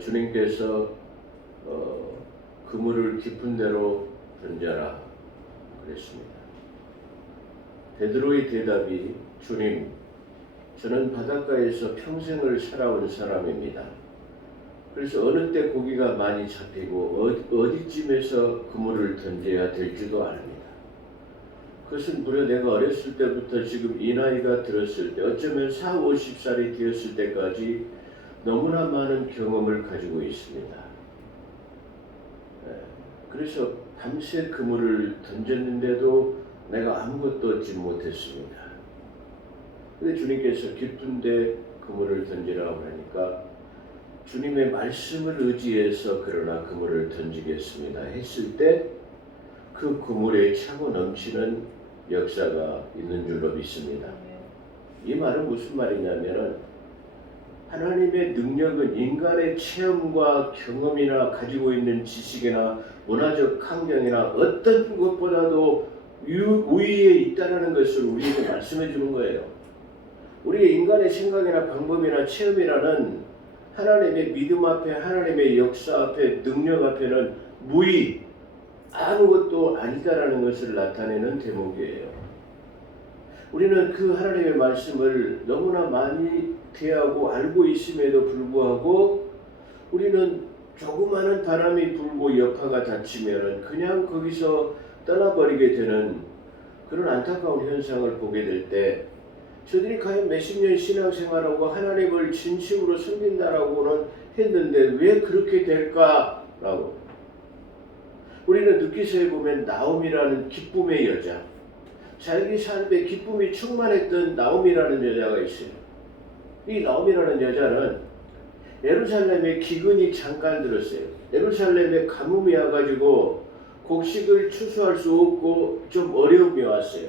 주님께서 그물을 깊은 데로 던져라 그랬습니다. 베드로의 대답이 주님, 저는 바닷가에서 평생을 살아온 사람입니다. 그래서 어느 때 고기가 많이 잡히고 어디쯤에서 그물을 던져야 될지도 압니다. 그것은 무려 내가 어렸을 때부터 지금 이 나이가 들었을 때 어쩌면 40, 50살이 되었을 때까지 너무나 많은 경험을 가지고 있습니다. 그래서 밤새 그물을 던졌는데도 내가 아무것도 얻지 못했습니다. 근데 주님께서 깊은데 그물을 던지라고 하니까 주님의 말씀을 의지해서 그러나 그물을 던지겠습니다 했을 때 그 그물에 차고 넘치는 역사가 있는 줄로 믿습니다. 이 말은 무슨 말이냐면 하나님의 능력은 인간의 체험과 경험이나 가지고 있는 지식이나 문화적 환경이나 어떤 것보다도 우위에 있다는 것을 우리에게 말씀해 주는 거예요. 우리의 인간의 생각이나 방법이나 체험이라는 하나님의 믿음 앞에, 하나님의 역사 앞에, 능력 앞에는 무의, 아무것도 아니다라는 것을 나타내는 대목이에요. 우리는 그 하나님의 말씀을 너무나 많이 대하고 알고 있음에도 불구하고 우리는 조그마한 바람이 불고 여파가 닫히면 그냥 거기서 떠나버리게 되는 그런 안타까운 현상을 보게 될 때 저들이 과연 몇십 년 신앙생활하고 하나님을 진심으로 섬긴다라고는 했는데 왜 그렇게 될까라고 우리는 ヌ기서에 보면 나옴이라는 기쁨의 여자, 자기 삶에 기쁨이 충만했던 나옴이라는 여자가 있어요. 이 나옴이라는 여자는 예루살렘에 기근이 잠깐 들었어요. 예루살렘에 가뭄이 와가지고 곡식을 추수할 수 없고 좀 어려움이 왔어요.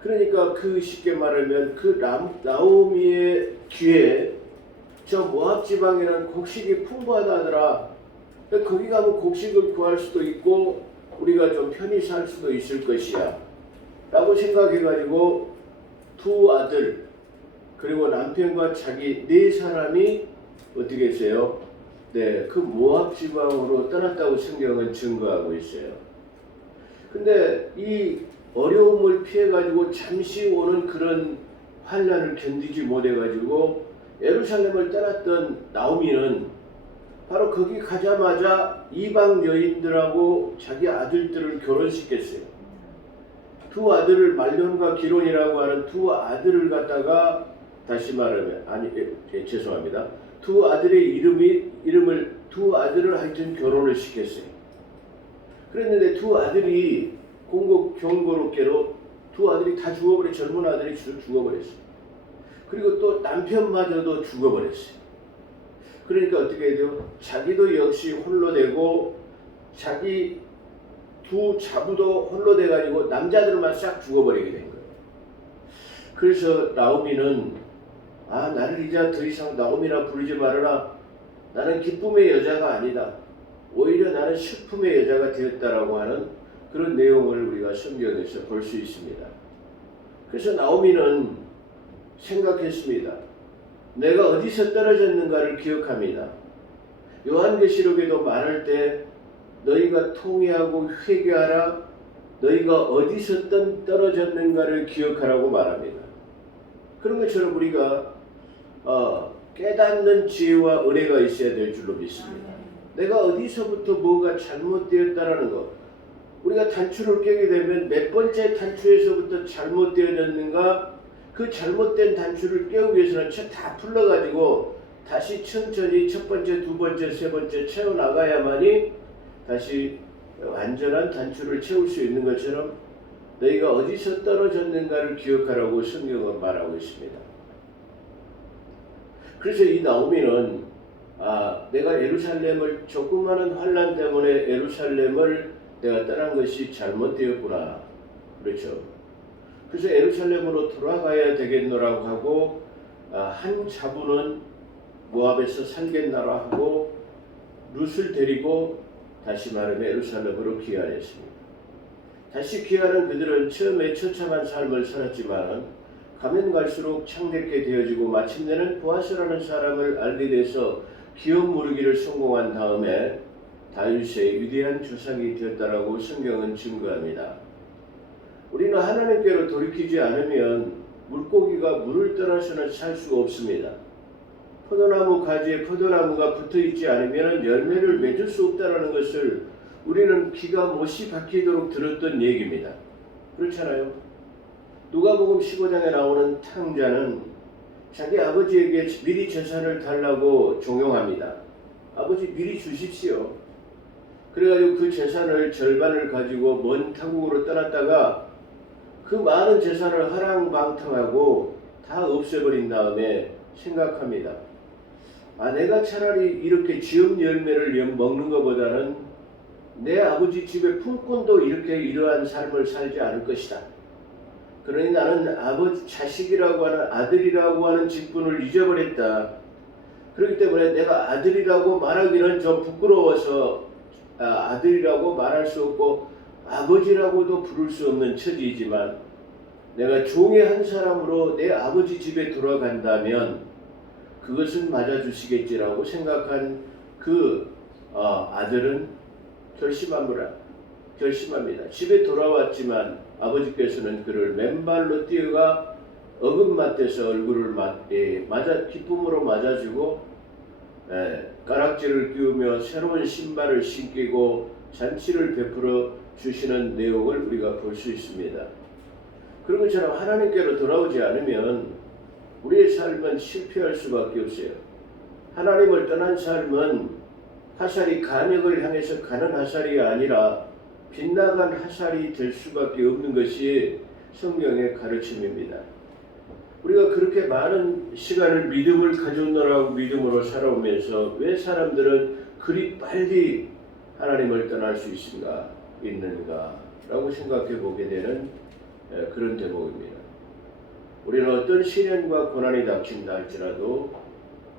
그러니까 그 쉽게 말하면 그 나오미의 귀에 저 모압 지방에는 곡식이 풍부하다 하더라. 거기 가면 곡식을 구할 수도 있고 우리가 좀 편히 살 수도 있을 것이야 라고 생각해가지고 두 아들 그리고 남편과 자기 네 사람이 어떻게 했어요? 네, 그 모압 지방으로 떠났다고 성경은 증거하고 있어요. 근데 이 어려움을 피해가지고 잠시 오는 그런 환난을 견디지 못해가지고 예루살렘을 떠났던 나오미는 바로 거기 가자마자 이방 여인들하고 자기 아들들을 결혼시켰어요. 두 아들을 말론과 기론이라고 하는 두 아들을 갖다가 다시 말하면 죄송합니다. 두 아들의 이름을 두 아들을 하여튼 결혼을 시켰어요. 그랬는데 두 아들이 경고롭게로 두 아들이 다 죽어버려 젊은 아들이 죽어버렸어요. 그리고 또 남편마저도 죽어버렸어요. 그러니까 어떻게 해요? 자기도 역시 홀로 되고 자기 두 자부도 홀로 돼가지고 남자들만 싹 죽어버리게 된 거예요. 그래서 나오미는 나를 이제 더 이상 나오미라 부르지 말아라. 나는 기쁨의 여자가 아니다. 오히려 나는 슬픔의 여자가 되었다라고 하는 그런 내용을 우리가 성경에서 볼 수 있습니다. 그래서 나오미는 생각했습니다. 내가 어디서 떨어졌는가를 기억합니다. 요한계시록에도 말할 때 너희가 통회하고 회개하라. 너희가 어디서 떨어졌는가를 기억하라고 말합니다. 그런 것처럼 우리가 깨닫는 지혜와 은혜가 있어야 될 줄로 믿습니다. 내가 어디서부터 뭐가 잘못되었다라는 것. 우리가 단추를 깨게 되면 몇 번째 단추에서부터 잘못되어졌는가 그 잘못된 단추를 깨우기 위해서는 다 풀러가지고 다시 천천히 첫 번째, 두 번째, 세 번째 채워나가야만이 다시 완전한 단추를 채울 수 있는 것처럼 너희가 어디서 떨어졌는가를 기억하라고 성경은 말하고 있습니다. 그래서 이 나오미는 내가 예루살렘을 조그마한 환난 때문에 예루살렘을 내가 떠난 것이 잘못되었구나. 그렇죠. 그래서 예루살렘으로 돌아가야 되겠노라고 하고 한 자부는 모압에서 살겠나라 하고 룻을 데리고 다시 말하면 예루살렘으로 귀환했습니다. 다시 귀환한 그들은 처음에 처참한 삶을 살았지만 가면 갈수록 창백해 되어지고 마침내는 보아스라는 사람을 알게 돼서 기업 무르기를 성공한 다음에 다윗의 위대한 조상이 되었다라고 성경은 증거합니다. 우리는 하나님께로 돌이키지 않으면 물고기가 물을 떠나서는 살 수가 없습니다. 포도나무 가지에 포도나무가 붙어 있지 않으면 열매를 맺을 수 없다는 것을 우리는 귀가 못이 박히도록 들었던 얘기입니다. 그렇잖아요. 누가복음 15장에 나오는 탕자는 자기 아버지에게 미리 재산을 달라고 종용합니다. 아버지 미리 주십시오. 그래가지고 그 재산을 절반을 가지고 먼 타국으로 떠났다가 그 많은 재산을 하랑방탕하고 다 없애버린 다음에 생각합니다. 내가 차라리 이렇게 지음 열매를 먹는 것보다는 내 아버지 집에 품꾼도 이렇게 이러한 삶을 살지 않을 것이다. 그러니 나는 아버지 자식이라고 하는 아들이라고 하는 직분을 잊어버렸다. 그렇기 때문에 내가 아들이라고 말하기는 좀 부끄러워서 아들이라고 말할 수 없고 아버지라고도 부를 수 없는 처지이지만 내가 종의 한 사람으로 내 아버지 집에 돌아간다면 그것은 맞아주시겠지라고 생각한 그 아들은 결심합니다. 집에 돌아왔지만 아버지께서는 그를 맨발로 뛰어가 어긋맞대서 얼굴을 기쁨으로 맞아주고 가락지를 끼우며 새로운 신발을 신기고 잔치를 베풀어 주시는 내용을 우리가 볼 수 있습니다. 그런 것처럼 하나님께로 돌아오지 않으면 우리의 삶은 실패할 수밖에 없어요. 하나님을 떠난 삶은 화살이 간역을 향해서 가는 화살이 아니라 빗나간 화살이 될 수밖에 없는 것이 성경의 가르침입니다. 우리가 그렇게 많은 시간을 믿음을 가졌노라고 믿음으로 살아오면서 왜 사람들은 그리 빨리 하나님을 떠날 수 있는가 라고 생각해 보게 되는 그런 대목입니다. 우리는 어떤 시련과 고난이 닥친다 할지라도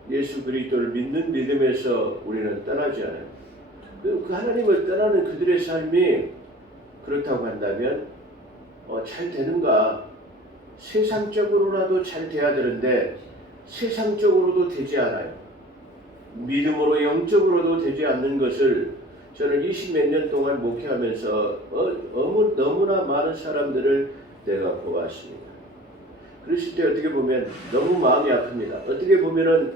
예수 그리스도를 믿는 믿음에서 우리는 떠나지 않아요. 그 하나님을 떠나는 그들의 삶이 그렇다고 한다면 잘 되는가? 세상적으로라도 잘 돼야 되는데 세상적으로도 되지 않아요. 믿음으로 영적으로도 되지 않는 것을 저는 20몇 년 동안 목회하면서 너무나 많은 사람들을 내가 보았습니다. 그랬을 때 어떻게 보면 너무 마음이 아픕니다. 어떻게 보면은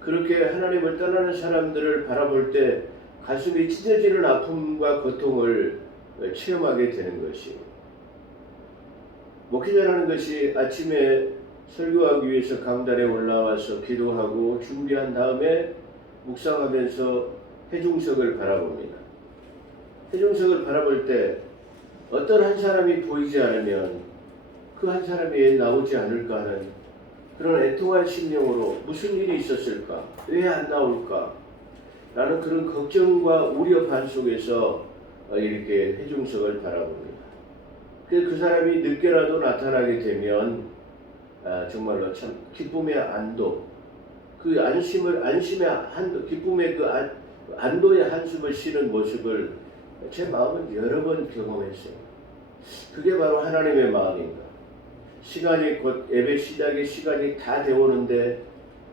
그렇게 하나님을 떠나는 사람들을 바라볼 때 가슴이 찢어지는 아픔과 고통을 체험하게 되는 것이 목회자라는 것이 아침에 설교하기 위해서 강단에 올라와서 기도하고 준비한 다음에 묵상하면서 회중석을 바라봅니다. 회중석을 바라볼 때 어떤 한 사람이 보이지 않으면 그 한 사람이 나오지 않을까 하는 그런 애통한 심령으로 무슨 일이 있었을까? 왜 안 나올까? 라는 그런 걱정과 우려 반 속에서 이렇게 회중석을 바라봅니다. 그 사람이 늦게라도 나타나게 되면 정말로 참 기쁨의 안도, 그 안심의 한도, 기쁨의 그 안도의 한숨을 쉬는 모습을 제 마음은 여러 번 경험했어요. 그게 바로 하나님의 마음인가? 시간이 곧 예배 시작의 시간이 다 되오는데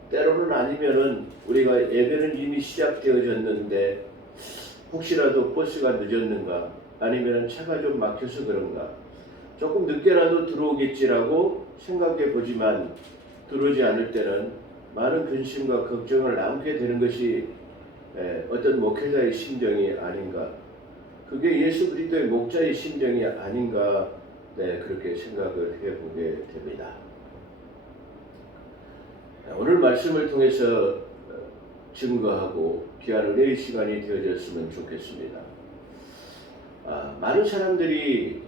때로는 아니면은 우리가 예배는 이미 시작되어졌는데 혹시라도 버스가 늦었는가 아니면은 차가 좀 막혀서 그런가 조금 늦게라도 들어오겠지라고 생각해 보지만 들어오지 않을 때는 많은 근심과 걱정을 안게 되는 것이 어떤 목회자의 심정이 아닌가, 그게 예수 그리스도의 목자의 심정이 아닌가, 그렇게 생각을 해보게 됩니다. 오늘 말씀을 통해서 증거하고 귀한 은혜의 시간이 되어졌으면 좋겠습니다. 많은 사람들이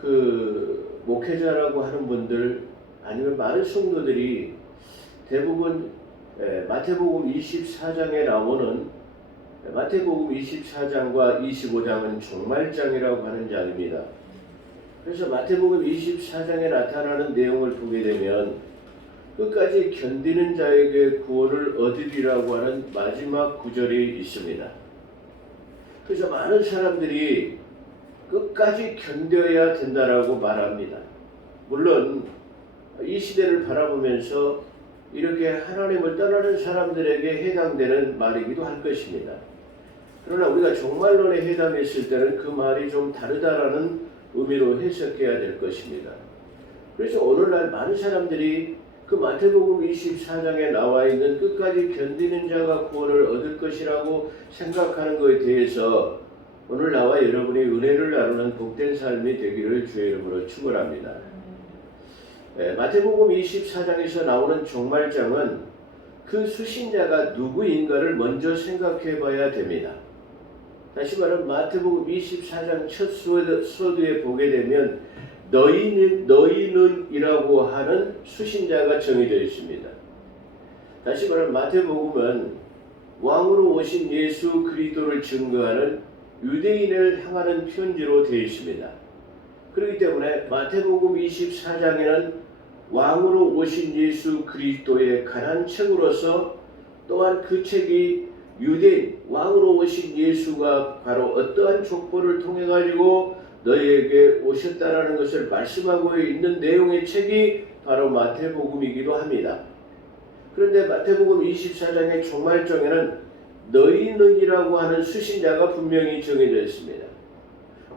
그 목회자라고 하는 분들 아니면 많은 성도들이 대부분 마태복음 24장에 나오는 마태복음 24장과 25장은 종말장이라고 하는 장입니다. 그래서 마태복음 24장에 나타나는 내용을 보게 되면 끝까지 견디는 자에게 구원을 얻으리라고 하는 마지막 구절이 있습니다. 그래서 많은 사람들이 끝까지 견뎌야 된다라고 말합니다. 물론 이 시대를 바라보면서 이렇게 하나님을 떠나는 사람들에게 해당되는 말이기도 할 것입니다. 그러나 우리가 종말론에 해당했을 때는 그 말이 좀 다르다라는 의미로 해석해야 될 것입니다. 그래서 오늘날 많은 사람들이 그 마태복음 24장에 나와 있는 끝까지 견디는 자가 구원을 얻을 것이라고 생각하는 것에 대해서 오늘 나와 여러분이 은혜를 나누는 복된 삶이 되기를 주의 이름으로 축원합니다. 마태복음 24장에서 나오는 종말장은 그 수신자가 누구인가를 먼저 생각해 봐야 됩니다. 다시 말하면 마태복음 24장 첫 서두에 보게 되면 너희는 이라고 하는 수신자가 정해져 있습니다. 다시 말하면 마태복음은 왕으로 오신 예수 그리스도를 증거하는 유대인을 향하는 편지로 되어 있습니다. 그렇기 때문에 마태복음 24장에는 왕으로 오신 예수 그리스도에 관한 책으로서 또한 그 책이 유대인 왕으로 오신 예수가 바로 어떠한 족보를 통해 가지고 너희에게 오셨다라는 것을 말씀하고 있는 내용의 책이 바로 마태복음이기도 합니다. 그런데 마태복음 24장의 종말정에는 너희는이라고 하는 수신자가 분명히 정해져 있습니다.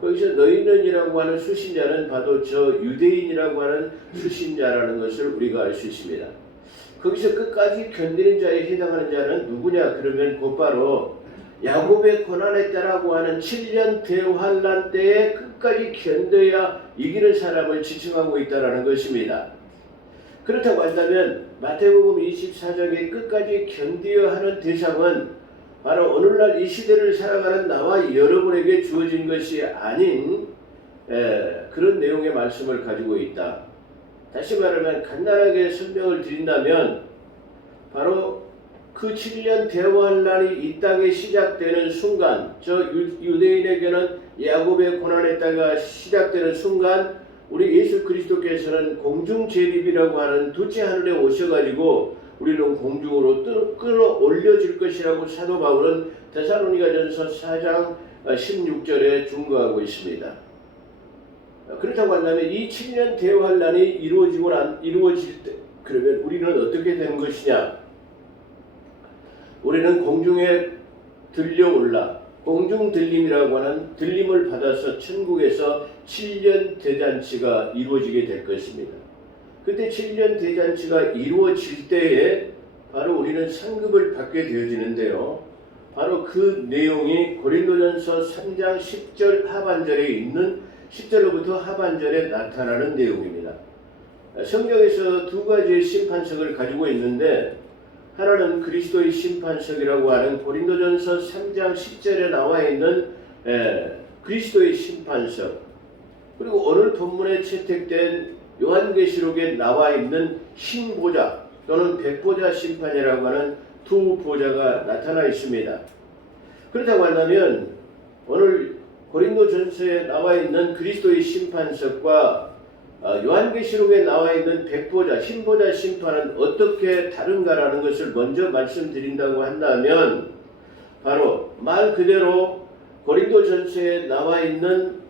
거기서 너희는이라고 하는 수신자는 바로 저 유대인이라고 하는 수신자라는 것을 우리가 알 수 있습니다. 거기서 끝까지 견디는 자에 해당하는 자는 누구냐? 그러면 곧바로 야곱의 고난했다라고 하는 7년 대환란 때에 끝까지 견뎌야 이기는 사람을 지칭하고 있다라는 것입니다. 그렇다고 한다면 마태복음 24장의 끝까지 견디어야 하는 대상은 바로 오늘날 이 시대를 살아가는 나와 여러분에게 주어진 것이 아닌 그런 내용의 말씀을 가지고 있다. 다시 말하면 간단하게 설명을 드린다면 바로 그 7년 대환란이 이 땅에 시작되는 순간, 저 유대인에게는 야곱의 고난의 시작되는 순간 우리 예수 그리스도께서는 공중 재림이라고 하는 둘째 하늘에 오셔가지고 우리는 공중으로 끌어올려질 것이라고 사도 바울은 데살로니가전서 4장 16절에 증거하고 있습니다. 그렇다고 한다면 이 7년 대환란이 이루어질 때 그러면 우리는 어떻게 되는 것이냐? 우리는 공중에 들려올라 공중 들림이라고 하는 들림을 받아서 천국에서 7년 대잔치가 이루어지게 될 것입니다. 그때 7년 대잔치가 이루어질 때에 바로 우리는 상급을 받게 되어지는데요. 바로 그 내용이 고린도전서 3장 10절 하반절에 있는 10절로부터 하반절에 나타나는 내용입니다. 성경에서 두 가지의 심판석을 가지고 있는데 하나는 그리스도의 심판석이라고 하는 고린도전서 3장 10절에 나와 있는 그리스도의 심판석, 그리고 오늘 본문에 채택된 요한계시록에 나와 있는 흰보자 또는 백보자 심판이라고 하는 두 보자가 나타나 있습니다. 그렇다고 한다면 오늘 고린도전서에 나와 있는 그리스도의 심판석과 요한계시록에 나와 있는 백보자, 흰보자 심판은 어떻게 다른가라는 것을 먼저 말씀드린다고 한다면 바로 말 그대로 고린도전서에 나와 있는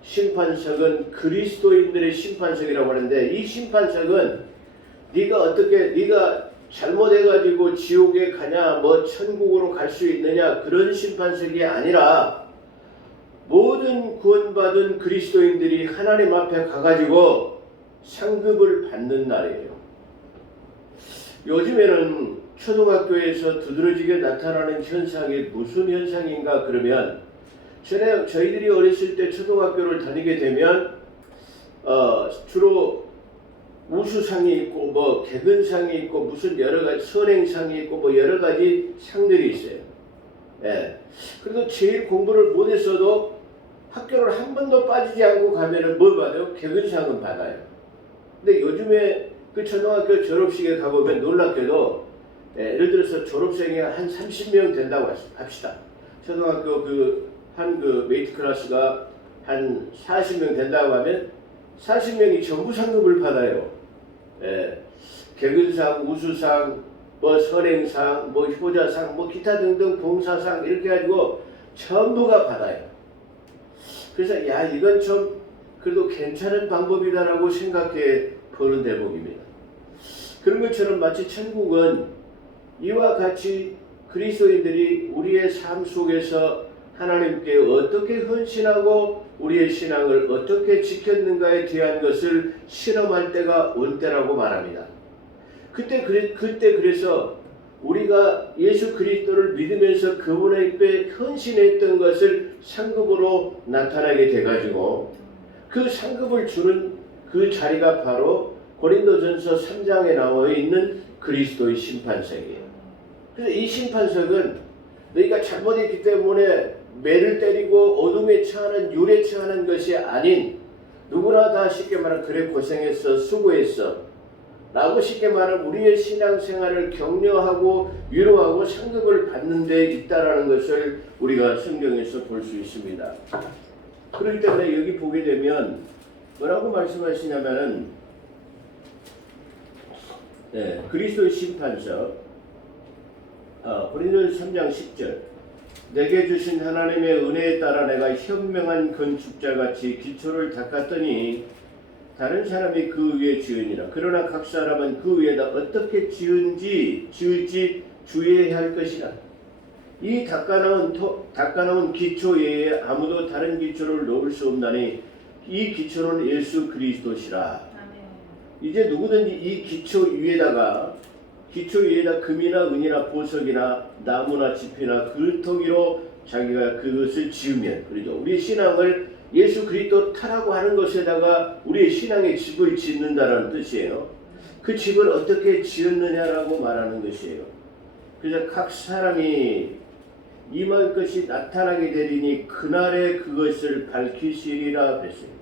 심판석은 그리스도인들의 심판석이라고 하는데 이 심판석은 네가 잘못해가지고 지옥에 가냐 뭐 천국으로 갈 수 있느냐 그런 심판석이 아니라 모든 구원받은 그리스도인들이 하나님 앞에 가가지고 상급을 받는 날이에요. 요즘에는 초등학교에서 두드러지게 나타나는 현상이 무슨 현상인가 그러면 전에 저희들이 어렸을 때 초등학교를 다니게 되면 주로 우수상이 있고 뭐 개근상이 있고 무슨 여러 가지 선행상이 있고 뭐 여러 가지 상들이 있어요. 그래도 제일 공부를 못했어도 학교를 한 번도 빠지지 않고 가면은 뭘 받아요? 개근상은 받아요. 근데 요즘에 그 초등학교 졸업식에 가보면 놀랍게도 예를 들어서 졸업생이 한 30명 된다고 합시다. 초등학교 그 메이트 클래스가 한 40명 된다고 하면 40명이 전부 상급을 받아요. 개근상, 우수상, 뭐 선행상, 뭐 효자상, 뭐 기타 등등 봉사상 이렇게 가지고 전부가 받아요. 그래서 이건 좀 그래도 괜찮은 방법이다라고 생각해 보는 대목입니다. 그런 것처럼 마치 천국은 이와 같이 그리스도인들이 우리의 삶 속에서 하나님께 어떻게 헌신하고 우리의 신앙을 어떻게 지켰는가에 대한 것을 실험할 때가 온 때라고 말합니다. 그때 그래서 우리가 예수 그리스도를 믿으면서 그분에게 헌신했던 것을 상급으로 나타나게 돼가지고 그 상급을 주는 그 자리가 바로 고린도전서 3장에 나와 있는 그리스도의 심판석이에요. 그래서 이 심판석은 너희가 잘못했기 때문에 매를 때리고 어둠에 처하는 유래 처하는 것이 아닌 누구나 다 쉽게 말하면 그래 고생했어 수고했어 라고 쉽게 말하면 우리의 신앙생활을 격려하고 위로하고 상급을 받는 데 있다라는 것을 우리가 성경에서 볼 수 있습니다. 그렇기 때문에 여기 보게 되면 뭐라고 말씀하시냐면은 그리스도의 심판석 고린도전서 3장 10절 내게 주신 하나님의 은혜에 따라 내가 현명한 건축자같이 기초를 닦았더니 다른 사람이 그 위에 지으니라. 그러나 각 사람은 그 위에다 어떻게 지을지 주의해야 할 것이라. 이 닦아놓은 기초 외에 아무도 다른 기초를 놓을 수 없나니 이 기초는 예수 그리스도시라. 이제 누구든지 이 기초 위에다 금이나 은이나 보석이나 나무나 짚이나 그루터기로 자기가 그것을 지으면, 그렇죠? 우리 신앙을 예수 그리스도 타라고 하는 것에다가 우리의 신앙의 집을 짓는다는 뜻이에요. 그 집을 어떻게 지었느냐라고 말하는 것이에요. 그래서 각 사람이 임할 것이 나타나게 되리니 그날에 그것을 밝히시리라 그랬어요.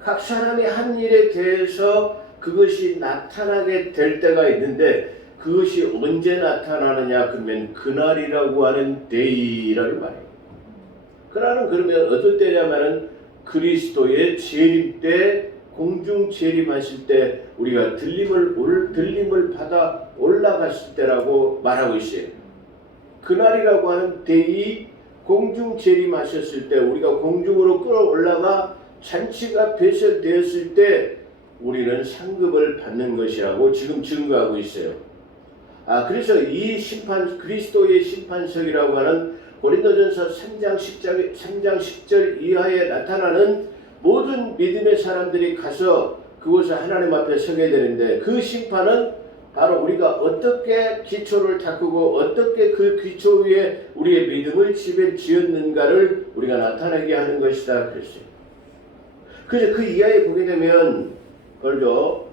각 사람이 한 일에 대해서 그것이 나타나게 될 때가 있는데 그것이 언제 나타나느냐 그러면 그날이라고 하는 데이라는 말이에요. 그날은 그러면 어떨 때냐면은 그리스도의 재림 때 공중 재림하실 때 우리가 들림을 받아 올라갔을 때라고 말하고 있어요. 그날이라고 하는 데이 공중 재림하셨을 때 우리가 공중으로 끌어올라가 잔치가 배설되었을 때 우리는 상급을 받는 것이라고 지금 증거하고 있어요. 그래서 이 그리스도의 심판석이라고 하는 고린도전서 3장 10절 이하에 나타나는 모든 믿음의 사람들이 가서 그곳에 하나님 앞에 서게 되는데 그 심판은 바로 우리가 어떻게 기초를 닦고 어떻게 그 기초 위에 우리의 믿음을 지었는가를 우리가 나타내게 하는 것이다 그랬어요. 그래서 그 이하에 보게 되면 그렇죠.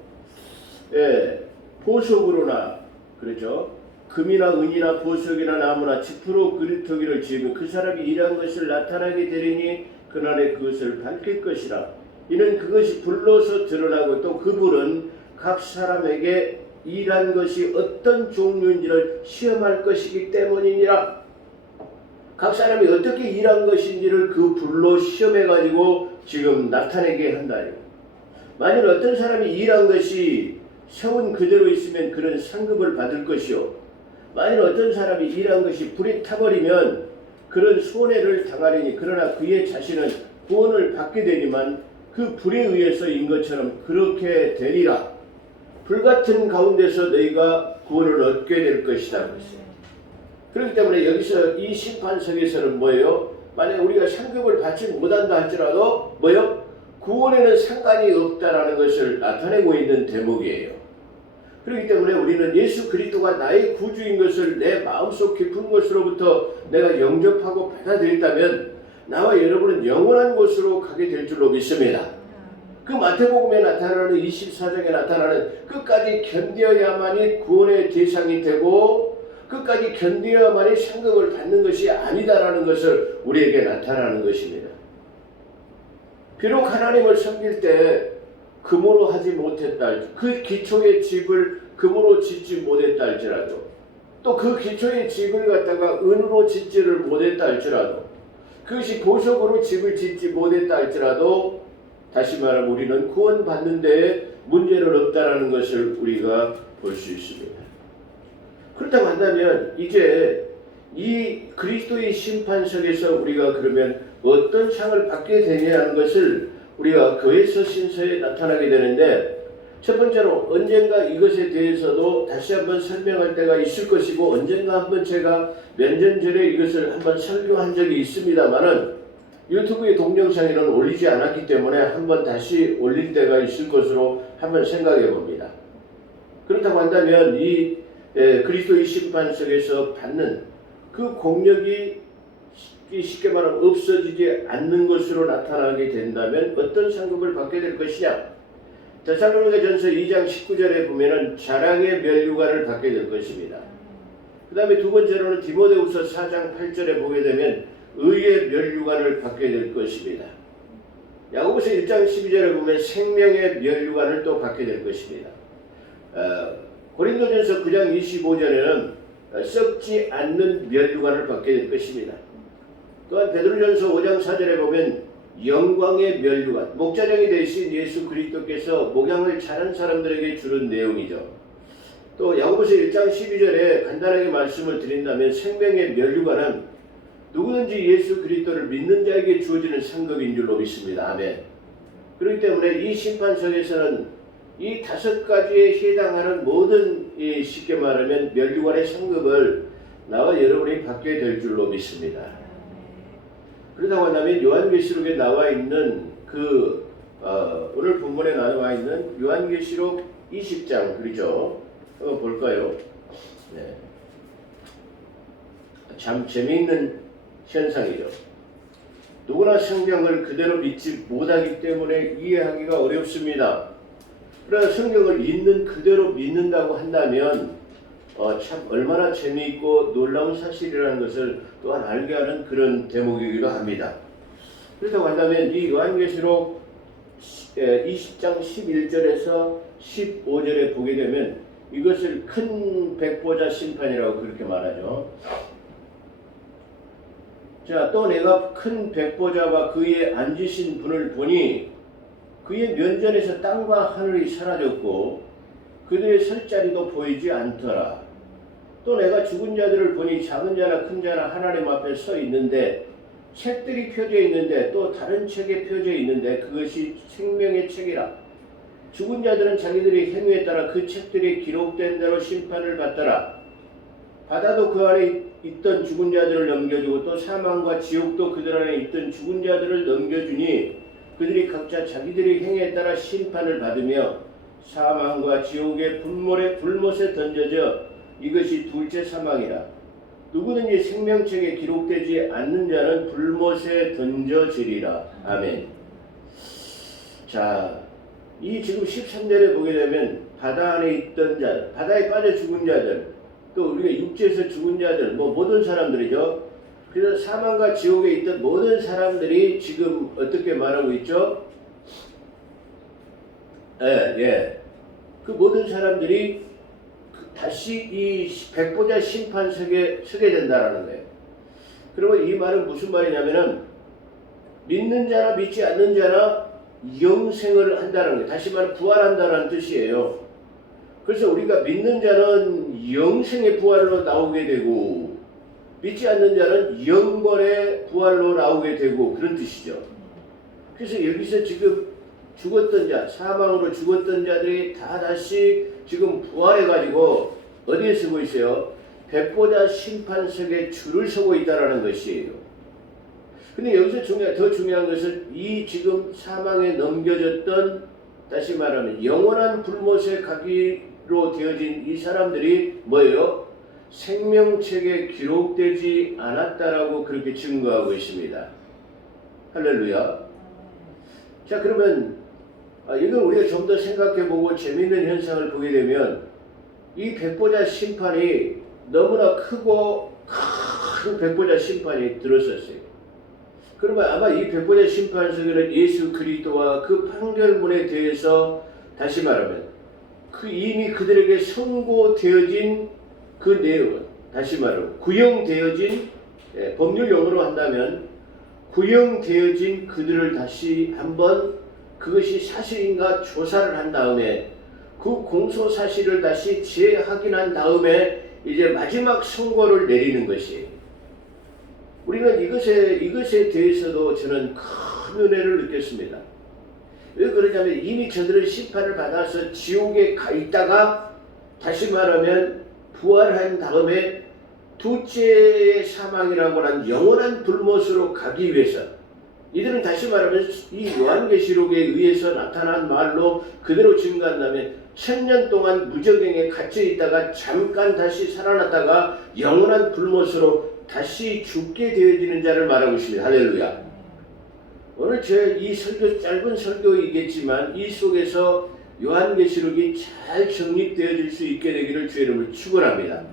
보석으로나 그렇죠. 금이나 은이나 보석이나 나무나 짚으로 그루터기를 지으면 그 사람이 일한 것을 나타나게 되리니 그날에 그것을 밝힐 것이라. 이는 그것이 불로서 드러나고 또 그 불은 각 사람에게 일한 것이 어떤 종류인지를 시험할 것이기 때문이니라. 각 사람이 어떻게 일한 것인지를 그 불로 시험해가지고 지금 나타내게 한다. 만일 어떤 사람이 일한 것이 세운 그대로 있으면 그런 상급을 받을 것이요. 만일 어떤 사람이 일한 것이 불이 타버리면 그런 손해를 당하리니 그러나 그의 자신은 구원을 받게 되지만 그 불에 의해서인 것처럼 그렇게 되리라. 불같은 가운데서 너희가 구원을 얻게 될 것이다. 그렇기 때문에 여기서 이 심판석에서는 뭐예요? 만약 우리가 상급을 받지 못한다 할지라도 뭐예요? 구원에는 상관이 없다라는 것을 나타내고 있는 대목이에요. 그렇기 때문에 우리는 예수 그리스도가 나의 구주인 것을 내 마음속 깊은 곳으로부터 내가 영접하고 받아들였다면 나와 여러분은 영원한 곳으로 가게 될 줄로 믿습니다. 그 마태복음에 나타나는 24장에 나타나는 끝까지 견뎌야만이 구원의 대상이 되고 끝까지 견뎌야만이 상급을 받는 것이 아니다라는 것을 우리에게 나타나는 것입니다. 비록 하나님을 섬길 때 금으로 하지 못했다, 그 기초의 집을 금으로 짓지 못했다 할지라도 또 그 기초의 집을 갖다가 은으로 짓지를 못했다 할지라도 그것이 보석으로 집을 짓지 못했다 할지라도 다시 말하면 우리는 구원받는 데에 문제는 없다라는 것을 우리가 볼 수 있습니다. 그렇다고 한다면 이제 이 그리스도의 심판석에서 우리가 그러면 어떤 상을 받게 되냐는 것을 우리가 거에서 신서에 나타나게 되는데 첫 번째로 언젠가 이것에 대해서도 다시 한번 설명할 때가 있을 것이고 언젠가 한번 제가 몇 년 전에 이것을 한번 설교한 적이 있습니다만은 유튜브의 동영상에는 올리지 않았기 때문에 한번 다시 올릴 때가 있을 것으로 한번 생각해 봅니다. 그렇다고 한다면 이 그리스도의 심판석에서 받는 그 공력이 쉽게 말하면 없어지지 않는 것으로 나타나게 된다면 어떤 상급을 받게 될 것이냐? 데살로니가전서 2장 19절에 보면은 자랑의 면류관을 받게 될 것입니다. 그 다음에 두 번째로는 디모데후서 4장 8절에 보게 되면 의의 면류관을 받게 될 것입니다. 야고보서 1장 12절에 보면 생명의 면류관을 또 받게 될 것입니다. 고린도전서 9장 25절에는 썩지 않는 면류관을 받게 될 것입니다. 또한 베드로전서 5장 4절에 보면 영광의 면류관, 목자령이 되신 예수 그리스도께서 목양을 잘한 사람들에게 주는 내용이죠. 또 야고보서 1장 12절에 간단하게 말씀을 드린다면 생명의 면류관은 누구든지 예수 그리스도를 믿는 자에게 주어지는 상급인 줄로 믿습니다. 아멘. 그렇기 때문에 이 심판석에서는 이 5가지에 해당하는 모든 쉽게 말하면 면류관의 상급을 나와 여러분이 받게 될 줄로 믿습니다. 그렇다고 한다면 요한계시록에 나와 있는 오늘 본문에 나와 있는 요한계시록 20장 그렇죠? 한번 볼까요? 네. 참 재미있는 현상이죠. 누구나 성경을 그대로 믿지 못하기 때문에 이해하기가 어렵습니다. 그러나 성경을 있는 그대로 믿는다고 한다면 참 얼마나 재미있고 놀라운 사실이라는 것을 또한 알게 하는 그런 대목이기도 합니다. 그렇다고 한다면 이 요한계시록 20장 11절에서 15절에 보게 되면 이것을 큰 백보자 심판이라고 그렇게 말하죠. 자, 또 내가 큰 백보자와 그에 앉으신 분을 보니 그의 면전에서 땅과 하늘이 사라졌고 그들의 설 자리도 보이지 않더라. 또 내가 죽은 자들을 보니 작은 자나 큰 자나 하나님 앞에 서 있는데 책들이 펴져 있는데 또 다른 책에 펴져 있는데 그것이 생명의 책이라. 죽은 자들은 자기들의 행위에 따라 그 책들이 기록된 대로 심판을 받더라. 바다도 그 안에 있던 죽은 자들을 넘겨주고 또 사망과 지옥도 그들 안에 있던 죽은 자들을 넘겨주니 그들이 각자 자기들의 행위에 따라 심판을 받으며 사망과 지옥의 불못에 던져져 이것이 둘째 사망이라. 누구든지 생명책에 기록되지 않는 자는 불못에 던져지리라. 아멘. 자, 이 지금 13절에 보게 되면 바다 안에 있던 자들, 바다에 빠져 죽은 자들, 또 우리가 육지에서 죽은 자들, 모든 사람들이죠. 그래서 사망과 지옥에 있던 모든 사람들이 지금 어떻게 말하고 있죠? 그 모든 사람들이 다시 이 백보자 심판석에 서게 된다라는 거예요. 그러면 이 말은 무슨 말이냐면은 믿는 자나 믿지 않는 자나 영생을 한다는 거예요. 다시 말해 부활한다는 뜻이에요. 그래서 우리가 믿는 자는 영생의 부활로 나오게 되고 믿지 않는 자는 영벌의 부활로 나오게 되고 그런 뜻이죠. 그래서 여기서 지금 죽었던 자, 사망으로 죽었던 자들이 다 다시 지금 부활해가지고 어디에 서고 있어요? 백보자 심판석에 줄을 서고 있다는 것이에요. 근데 여기서 더 중요한 것은 이 지금 사망에 넘겨졌던 다시 말하면 영원한 불못에 가기로 되어진 이 사람들이 뭐예요? 생명책에 기록되지 않았다라고 그렇게 증거하고 있습니다. 할렐루야. 자, 그러면 이걸 우리가 좀 더 생각해보고 재미있는 현상을 보게 되면 이 백보자 심판이 너무나 크고 큰 백보자 심판이 들었었어요. 그러면 아마 이 백보자 심판석에는 예수 그리스도와 그 판결문에 대해서 다시 말하면 이미 그들에게 선고되어진 그 내용은 다시 말하면 구형되어진 법률 용어로 한다면 구형되어진 그들을 다시 한번 그것이 사실인가 조사를 한 다음에 그 공소 사실을 다시 재확인한 다음에 이제 마지막 선고를 내리는 것이에요. 우리는 이것에 대해서도 저는 큰 은혜를 느꼈습니다. 왜 그러냐면 이미 저들은 심판을 받아서 지옥에 가 있다가 다시 말하면 부활한 다음에 둘째의 사망이라고 하는 영원한 불못으로 가기 위해서 이들은 다시 말하면 이 요한계시록에 의해서 나타난 말로 그대로 증거한다면 1000년 동안 무적행에 갇혀 있다가 잠깐 다시 살아났다가 영원한 불못으로 다시 죽게 되어지는 자를 말하고 있습니다. 할렐루야. 오늘 제 이 설교 짧은 설교이겠지만 이 속에서 요한계시록이 잘 정립되어질 수 있게 되기를 주의 이름으로 축원합니다.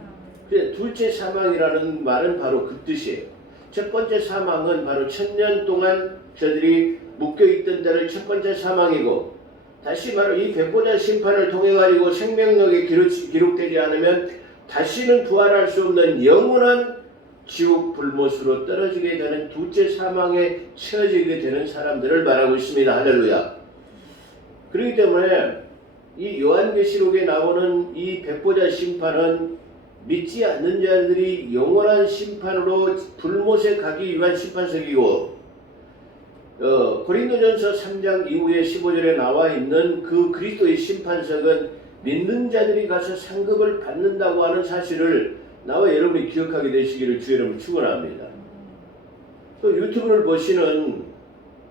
둘째 사망이라는 말은 바로 그 뜻이에요. 첫 번째 사망은 바로 1000년 동안 저들이 묶여있던 데를 첫 번째 사망이고 다시 말로 이 백보자 심판을 통해 가지고 생명력에 기록되지 않으면 다시는 부활할 수 없는 영원한 지옥 불못으로 떨어지게 되는 둘째 사망에 처해지게 되는 사람들을 말하고 있습니다. 할렐루야. 그렇기 때문에 이 요한계시록에 나오는 이 백보자 심판은 믿지 않는 자들이 영원한 심판으로 불못에 가기 위한 심판석이고 고린도전서 3장 이후에 15절에 나와 있는 그 그리스도의 심판석은 믿는 자들이 가서 상급을 받는다고 하는 사실을 나와 여러분이 기억하게 되시기를 주의 이름으로 축원합니다. 또 유튜브를 보시는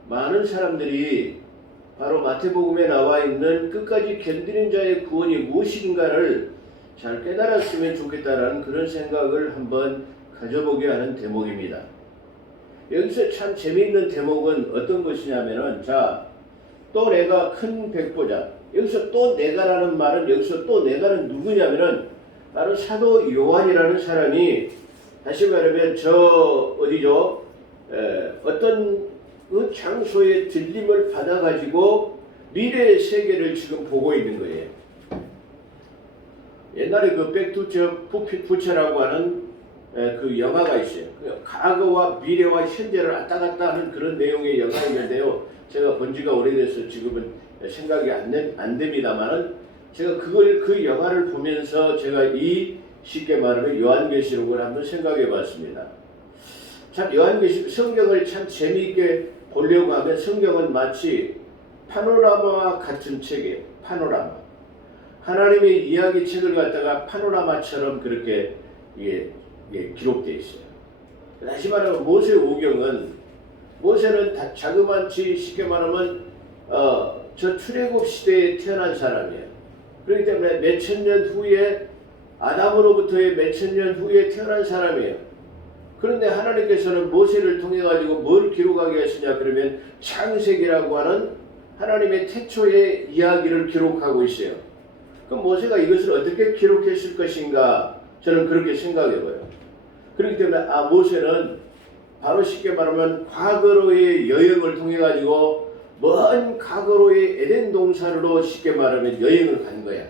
많은 사람들이 바로 마태복음에 나와 있는 끝까지 견디는 자의 구원이 무엇인가를 잘 깨달았으면 좋겠다라는 그런 생각을 한번 가져보게 하는 대목입니다. 여기서 참 재미있는 대목은 어떤 것이냐면은 또 내가 큰 백보자 여기서 또 내가라는 말은 여기서 또 내가는 누구냐면은 바로 사도 요한이라는 사람이 다시 말하면 어떤 그 장소의 들림을 받아가지고 미래의 세계를 지금 보고 있는 거예요. 옛날에 그 백투더 퓨처라고 하는 그 영화가 있어요. 과거와 미래와 현재를 왔다 갔다 하는 그런 내용의 영화인데요. 제가 본 지가 오래돼서 지금은 생각이 안 됩니다만은 제가 그 영화를 보면서 제가 쉽게 말하면 요한계시록을 한번 생각해 봤습니다. 참 요한계시록 성경을 참 재미있게 보려고 하면 성경은 마치 파노라마와 같은 책이에요. 파노라마. 하나님의 이야기 책을 갖다가 파노라마처럼 그렇게 기록되어 있어요. 다시 말하면 모세 오경은 모세는 자그마치 쉽게 말하면 저 출애굽 시대에 태어난 사람이에요. 그렇기 때문에 몇천 년 후에 아담으로부터의 몇천 년 후에 태어난 사람이에요. 그런데 하나님께서는 모세를 통해 가지고 뭘 기록하게 하시냐 그러면 창세기라고 하는 하나님의 태초의 이야기를 기록하고 있어요. 그럼 모세가 이것을 어떻게 기록했을 것인가 저는 그렇게 생각해봐요. 그렇기 때문에 모세는 바로 쉽게 말하면 과거로의 여행을 통해 가지고 먼 과거로의 에덴 동산으로 쉽게 말하면 여행을 간 거야.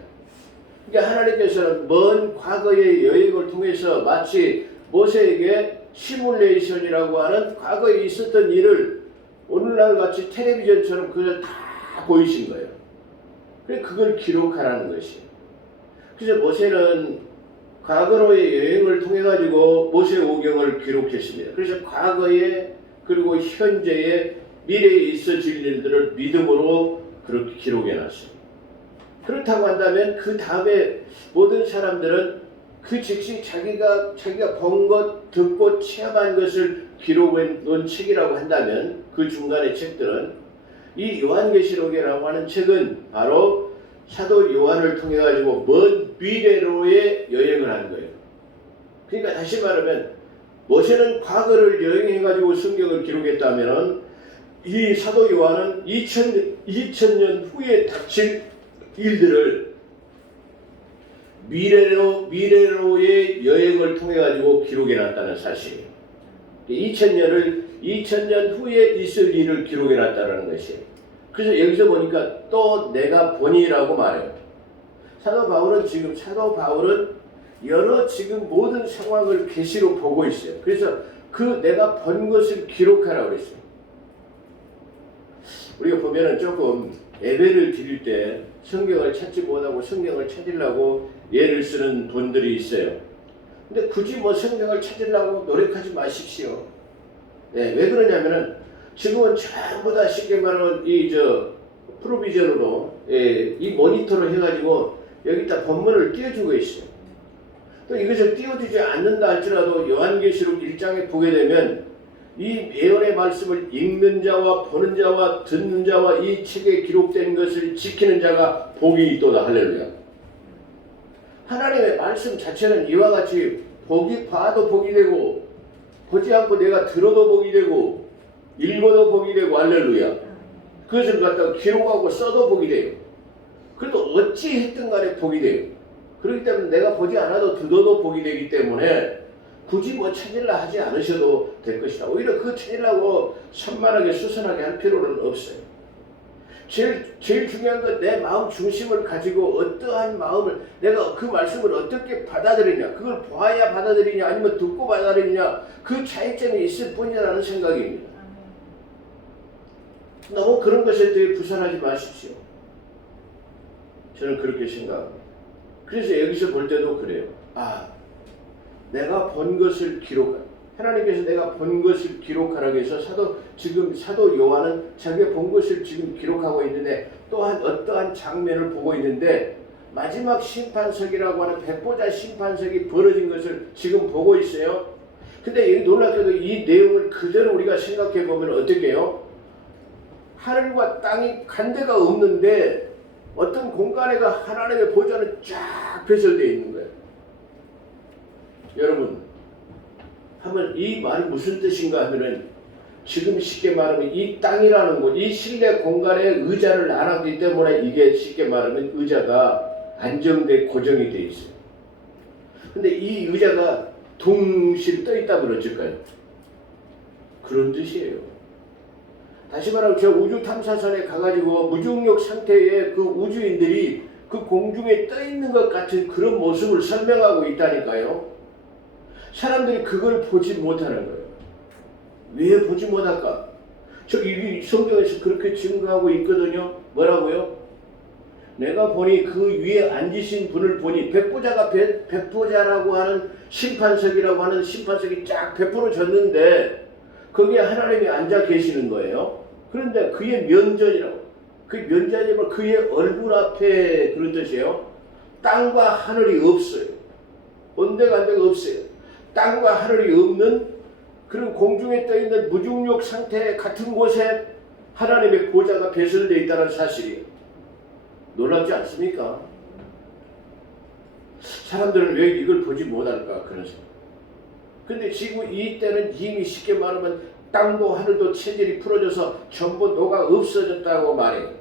그러니까 하나님께서는 먼 과거의 여행을 통해서 마치 모세에게 시뮬레이션이라고 하는 과거에 있었던 일을 오늘날 같이 텔레비전처럼 그걸 다 보이신 거예요. 그래서 그걸 기록하라는 것이에요. 그래서 모세는 과거로의 여행을 통해 가지고 모세 오경을 기록했습니다. 그래서 과거에 그리고 현재에 미래에 있어질 일들을 믿음으로 그렇게 기록해 놨어요. 그렇다고 한다면 그 다음에 모든 사람들은 그 즉시 자기가 본 것, 듣고 체험한 것을 기록해 놓은 책이라고 한다면 그 중간의 책들은 이 요한계시록이라고 하는 책은 바로 사도 요한을 통해 가지고 먼 미래로의 여행을 한 거예요. 그러니까 다시 말하면 모세는 과거를 여행해 가지고 성경을 기록했다면은 이 사도 요한은 2000년 후에 닥칠 일들을 미래로의 여행을 통해 가지고 기록해 놨다는 사실이에요. 2000년 후에 있을 일을 기록해 놨다는 것이에요. 그래서 여기서 보니까 또 내가 보니라고 말해요. 사도 바울은 여러 지금 모든 상황을 계시로 보고 있어요. 그래서 그 내가 본 것을 기록하라고 그랬어요. 우리가 보면은 조금 예배를 드릴 때 성경을 찾지 못하고 성경을 찾으려고 예를 쓰는 분들이 있어요. 근데 굳이 성경을 찾으려고 노력하지 마십시오. 네, 왜 그러냐면은 지금은 전부 다 쉽게 말하면 프로비전으로 이 모니터로 해가지고 여기다 본문을 띄워주고 있어요. 또 이것을 띄워주지 않는다 할지라도 요한계시록 1장에 보게 되면 이 예언의 말씀을 읽는 자와 보는 자와 듣는 자와 이 책에 기록된 것을 지키는 자가 복이 있도다. 할렐루야. 하나님의 말씀 자체는 이와 같이 보기 봐도 복이 되고 보지 않고 내가 들어도 복이 되고 읽어도 복이 되고 할렐루야. 그것을 갖다가 기록하고 써도 복이 돼요. 그래도 어찌 했든 간에 복이 돼요. 그렇기 때문에 내가 보지 않아도 들어도 복이 되기 때문에 굳이 뭐 찾으려 하지 않으셔도 될 것이다. 오히려 그 찾으려고 산만하게 수선하게 할 필요는 없어요. 제일 중요한 건 내 마음 중심을 가지고 어떠한 마음을 내가 그 말씀을 어떻게 받아들이냐, 그걸 보아야 받아들이냐 아니면 듣고 받아들이냐, 그 차이점이 있을 뿐이라는 생각입니다. 너무 그런 것에 대해 부산하지 마십시오. 저는 그렇게 생각합니다. 그래서 여기서 볼 때도 그래요. 내가 본 것을 기록하라. 하나님께서 내가 본 것을 기록하라고 해서 사도 요한은 자기가 본 것을 지금 기록하고 있는데 또한 어떠한 장면을 보고 있는데 마지막 심판석이라고 하는 백보자 심판석이 벌어진 것을 지금 보고 있어요. 근데 여기 놀랍게도 이 내용을 그대로 우리가 생각해 보면 어떻게 해요? 하늘과 땅이 간 데가 없는데 어떤 공간에가 하나님의 보좌는 쫙 배설되어 있는 거예요. 여러분, 한번 이 말이 무슨 뜻인가 하면은 지금 쉽게 말하면 이 땅이라는 곳, 이 실내 공간에 의자를 안 하기 때문에 이게 쉽게 말하면 의자가 안정돼 고정이 돼 있어요. 근데 이 의자가 둥실 떠 있다면 어쩔까요? 그런 뜻이에요. 다시 말하면 저 우주 탐사선에 가가지고 무중력 상태의 그 우주인들이 그 공중에 떠 있는 것 같은 그런 모습을 설명하고 있다니까요. 사람들이 그걸 보지 못하는 거예요. 왜 보지 못할까? 이 성경에서 그렇게 증거하고 있거든요. 뭐라고요? 내가 보니 그 위에 앉으신 분을 보니 백보자라고 하는 심판석이라고 하는 심판석이 쫙 베풀어졌는데 거기에 하나님이 앉아 계시는 거예요. 그런데 그의 면전이라고. 그 면전이면 그의 얼굴 앞에 그런 뜻이에요. 땅과 하늘이 없어요. 온데간데가 없어요. 땅과 하늘이 없는 그런 공중에 떠있는 무중력 상태 같은 곳에 하나님의 보좌가 배설되어 있다는 사실이에요. 놀랍지 않습니까? 사람들은 왜 이걸 보지 못할까 그런 생각. 근데 지금 이때는 이미 쉽게 말하면 땅도 하늘도 체질이 풀어져서 전부 녹아 없어졌다고 말해요.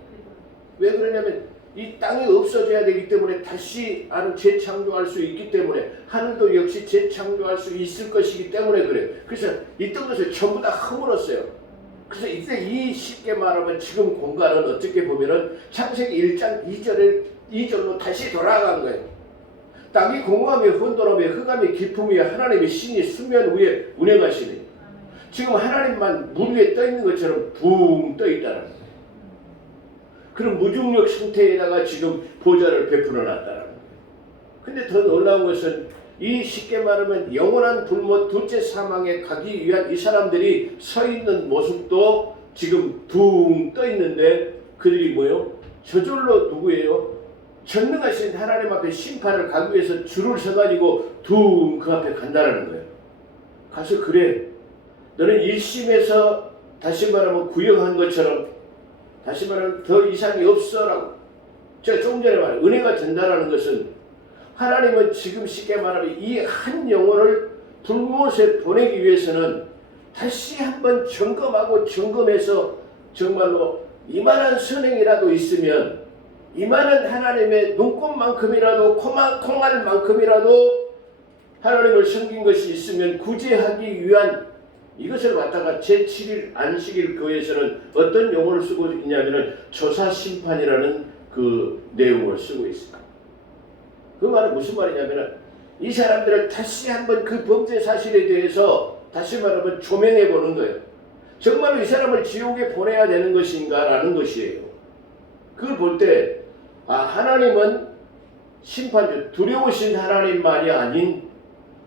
왜 그러냐면 이 땅이 없어져야 되기 때문에 다시 재창조할 수 있기 때문에 하늘도 역시 재창조할 수 있을 것이기 때문에 그래요. 그래서 있던 것을 전부 다 허물었어요. 그래서 이때 이 쉽게 말하면 지금 공간은 어떻게 보면은 창세기 1장 2절로 다시 돌아간 거예요. 땅이 공허하며 혼돈하며 흑암의 깊음 위에 하나님의 신이 수면 위에 운행하시니 지금 하나님만 물 위에 떠 있는 것처럼 붕 떠 있다는 거예요. 그런 무중력 상태에다가 지금 보좌를 베풀어 놨다는 거예요. 근데 더 놀라운 것은 이 쉽게 말하면 영원한 불못 둘째 사망에 가기 위한 이 사람들이 서 있는 모습도 지금 둥 떠 있는데 그들이 뭐예요? 저절로 누구예요? 전능하신 하나님 앞에 심판을 가기 위해서 줄을 서가지고 둥 그 앞에 간다라는 거예요. 가서 그래. 너는 1심에서 다시 말하면 구형한 것처럼 다시 말하면 더 이상이 없어라고. 제가 조금 전에 말한 은혜가 된다라는 것은 하나님은 지금 쉽게 말하면 이 한 영혼을 불못에 보내기 위해서는 다시 한번 점검하고 점검해서 정말로 이만한 선행이라도 있으면 이만한 하나님의 눈꽃만큼이라도 콩알만큼이라도 하나님을 섬긴 것이 있으면 구제하기 위한 이것을 갖다가 제7일 안식일 교회에서는 어떤 용어를 쓰고 있냐면은 조사심판이라는 그 내용을 쓰고 있습니다. 그 말은 무슨 말이냐면은 이 사람들을 다시 한번 그 범죄 사실에 대해서 다시 말하면 조명해 보는 거예요. 정말로 이 사람을 지옥에 보내야 되는 것인가라는 것이에요. 그걸 볼 때 하나님은 심판주 두려우신 하나님만이 아닌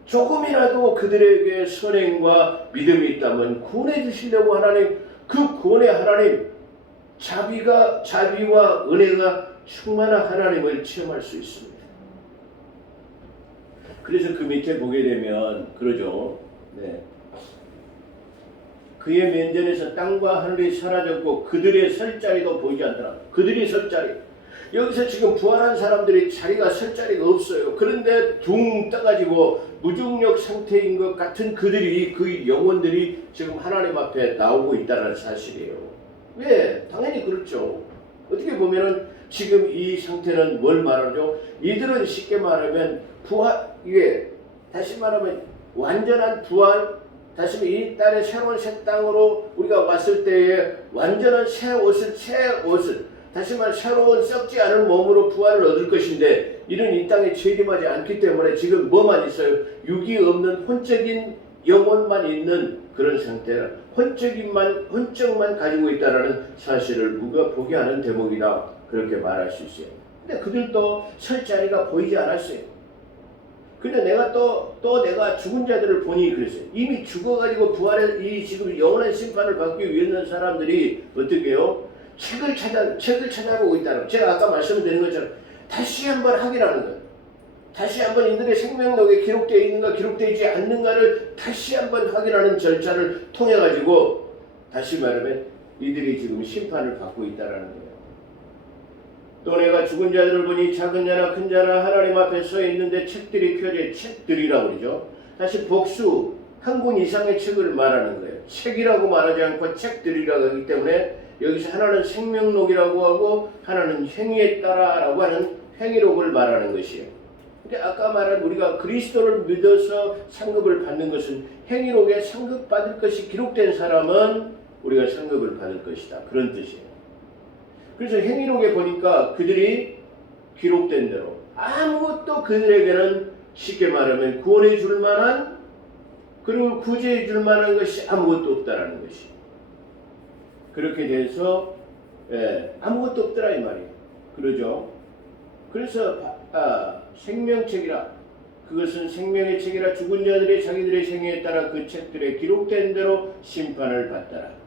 조금이라도 그들에게 선행과 믿음이 있다면 구원해 주시려고 하나님, 그 구원의 하나님, 자비와 은혜가 충만한 하나님을 체험할 수 있습니다. 그래서 그 밑에 보게 되면 그러죠. 네. 그의 면전에서 땅과 하늘이 사라졌고 그들의 설 자리도 보이지 않더라. 그들이 설 자리. 여기서 지금 부활한 사람들이 자리가 설 자리가 없어요. 그런데 둥 떠가지고 무중력 상태인 것 같은 그들이, 그 영혼들이 지금 하나님 앞에 나오고 있다는 사실이에요. 왜? 당연히 그렇죠. 어떻게 보면은 지금 이 상태는 뭘 말하죠? 이들은 쉽게 말하면 부활, 이게 다시 말하면 완전한 부활, 다시 이 땅의 새로운 새 땅으로 우리가 왔을 때에 완전한 새 옷을 다시 말해 새로운 썩지 않은 몸으로 부활을 얻을 것인데, 이는 이 땅에 재림하지 않기 때문에 지금 뭐만 있어요? 육이 없는 혼적인 영혼만 있는 그런 상태라, 혼적만 가지고 있다라는 사실을 우리가 보게 하는 대목이다, 그렇게 말할 수 있어요. 근데 그들도 설 자리가 보이지 않았어요. 근데 내가 또 내가 죽은 자들을 보니 그랬어요. 이미 죽어가지고 부활의 이 지금 영원한 심판을 받기 위해 있는 사람들이 어떻게 해요? 책을 찾아보고 있다는, 제가 아까 말씀드린 것처럼 다시 한번 확인하는 것, 다시 한번 이들의 생명록에 기록되어 있는가 기록되지 않는가를 다시 한번 확인하는 절차를 통해 가지고 다시 말하면 이들이 지금 심판을 받고 있다는 거예요. 또 내가 죽은 자들을 보니 작은 자나 큰 자나 하나님 앞에 서 있는데 책들이 펴져, 책들이라고 그러죠. 다시 복수 한 권 이상의 책을 말하는 거예요. 책이라고 말하지 않고 책들이라고 하기 때문에 여기서 하나는 생명록이라고 하고 하나는 행위에 따라라고 하는 행위록을 말하는 것이에요. 근데 아까 말한 우리가 그리스도를 믿어서 상급을 받는 것은 행위록에 상급받을 것이 기록된 사람은 우리가 상급을 받을 것이다, 그런 뜻이에요. 그래서 행위록에 보니까 그들이 기록된 대로 아무것도 그들에게는 쉽게 말하면 구원해 줄 만한, 그리고 구제해 줄 만한 것이 아무것도 없다라는 것이, 그렇게 돼서 아무것도 없더라 이 말이에요. 그러죠. 그래서 생명책이라, 그것은 생명의 책이라 죽은 자들의 자기들의 생애에 따라 그 책들에 기록된 대로 심판을 받더라.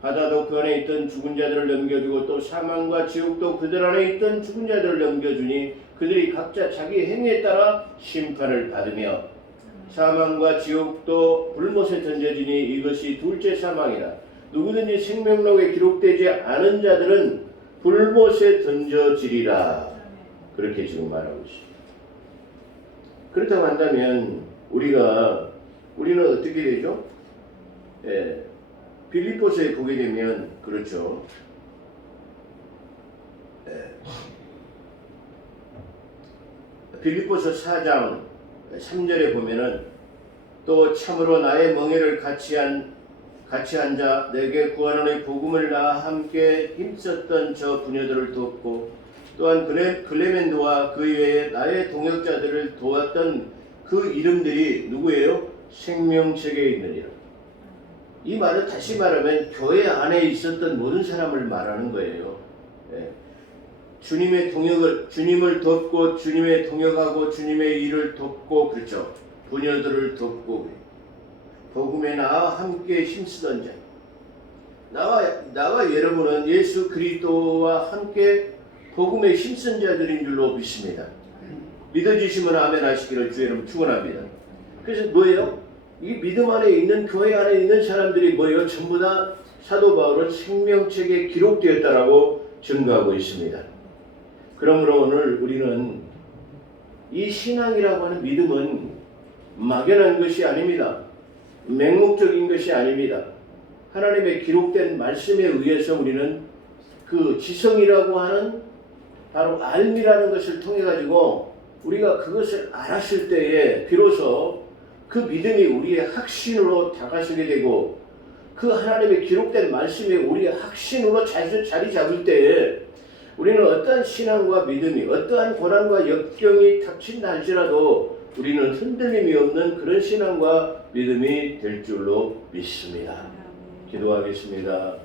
바다도 그 안에 있던 죽은 자들을 넘겨주고 또 사망과 지옥도 그들 안에 있던 죽은 자들을 넘겨주니 그들이 각자 자기 행위에 따라 심판을 받으며 사망과 지옥도 불못에 던져지니 이것이 둘째 사망이라. 누구든지 생명록에 기록되지 않은 자들은 불못에 던져지리라. 그렇게 지금 말하고 있습니다. 그렇다고 한다면 우리는 어떻게 되죠? 빌립보서에 보게 되면 그렇죠. 빌립보서 4장 3절에 보면은 또 참으로 나의 멍에를 같이 앉아 내게 구하노니 복음을 나와 함께 힘썼던 저 부녀들을 돕고 또한 클레멘도와 그 외에 나의 동역자들을 도왔던 그 이름들이 누구예요? 생명책에 있느니라. 이 말은 다시 말하면 교회 안에 있었던 모든 사람을 말하는 거예요. 주님을 돕고 주님의 동역하고 주님의 일을 돕고, 그렇죠. 부녀들을 돕고 복음에 나와 함께 힘쓰던 자, 나와 여러분은 예수 그리스도와 함께 복음에 힘쓴 자들인 줄로 믿습니다. 믿어주시면 아멘 하시기를 주의 이름 축원합니다. 그래서 뭐예요? 이 믿음 안에 있는, 교회 안에 있는 사람들이 뭐예요? 전부 다 사도 바울은 생명책에 기록되었다라고 증거하고 있습니다. 그러므로 오늘 우리는 이 신앙이라고 하는 믿음은 막연한 것이 아닙니다. 맹목적인 것이 아닙니다. 하나님의 기록된 말씀에 의해서 우리는 그 지성이라고 하는 바로 알미라는 것을 통해 가지고 우리가 그것을 알았을 때에 비로소 그 믿음이 우리의 확신으로 다가서게 되고, 그 하나님의 기록된 말씀이 우리의 확신으로 자리 잡을 때에 우리는 어떠한 신앙과 믿음이, 어떠한 고난과 역경이 닥친다 할지라도 우리는 흔들림이 없는 그런 신앙과 믿음이 될 줄로 믿습니다. 기도하겠습니다.